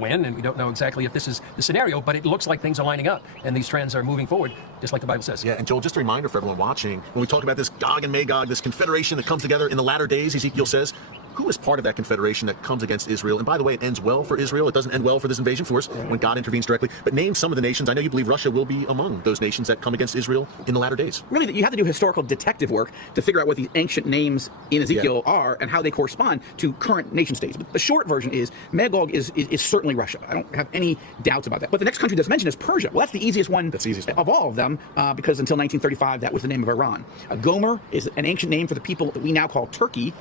when, and we don't know exactly if this is the scenario, but it looks like things are lining up and these trends are moving forward, just like the Bible says. Yeah, and Joel, just a reminder for everyone watching, when we talk about this Gog and Magog, this confederation that comes together in the latter days, Ezekiel says, who is part of that confederation that comes against Israel? And by the way, it ends well for Israel. It doesn't end well for this invasion force when God intervenes directly. But name some of the nations. I know you believe Russia will be among those nations that come against Israel in the latter days. Really, you have to do historical detective work to figure out what these ancient names in Ezekiel are and how they correspond to current nation states. But the short version is Magog is certainly Russia. I don't have any doubts about that. But the next country that's mentioned is Persia. Well, that's the easiest one of all of them because until 1935, that was the name of Iran. Gomer is an ancient name for the people that we now call Turkey.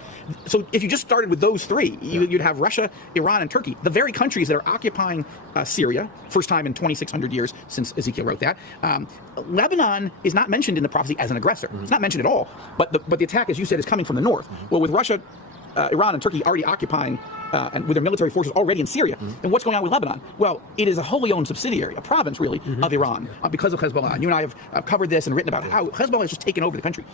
So if you just started with those three, you'd have Russia, Iran, and Turkey. The very countries that are occupying Syria, first time in 2,600 years since Ezekiel wrote that. Lebanon is not mentioned in the prophecy as an aggressor. It's not mentioned at all. But the attack, as you said, is coming from the north. Well, with Russia, Iran, and Turkey already occupying and with their military forces already in Syria, then what's going on with Lebanon? Well, it is a wholly owned subsidiary, a province really, of Iran because of Hezbollah. And you and I have covered this and written about how Hezbollah has just taken over the country.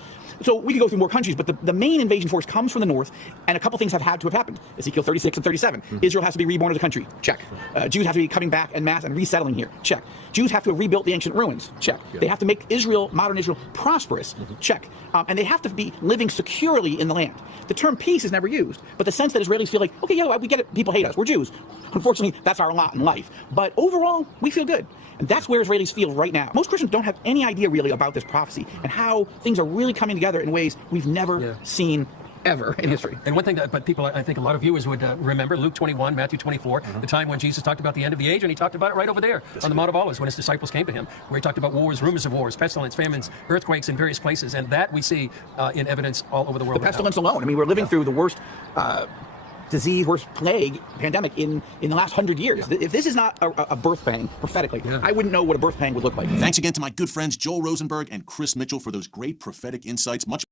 So we could go through more countries, but the main invasion force comes from the north, and a couple things have had to have happened. Ezekiel 36 and 37. Israel has to be reborn as a country. Check. Jews have to be coming back en masse and resettling here. Check. Jews have to have rebuilt the ancient ruins. Check. They have to make Israel, modern Israel, prosperous. Check. And they have to be living securely in the land. The term peace is never used, but the sense that Israelis feel like, okay, yeah, we get it, people hate us, we're Jews. Unfortunately, that's our lot in life. But overall, we feel good. And that's where Israelis feel right now. Most Christians don't have any idea really about this prophecy and how things are really coming together in ways we've never seen ever in history. And one thing that, but people, I think a lot of viewers would remember Luke 21, Matthew 24, the time when Jesus talked about the end of the age, and he talked about it right over there on the Mount of Olives when his disciples came to him, where he talked about wars, rumors of wars, pestilence, famines, earthquakes in various places, and that we see in evidence all over the world. The pestilence alone. I mean, we're living through the worst disease, worst plague, pandemic in the last 100 years. If this is not a birth pang, prophetically, I wouldn't know what a birth pang would look like. Thanks again to my good friends Joel Rosenberg and Chris Mitchell for those great prophetic insights. Much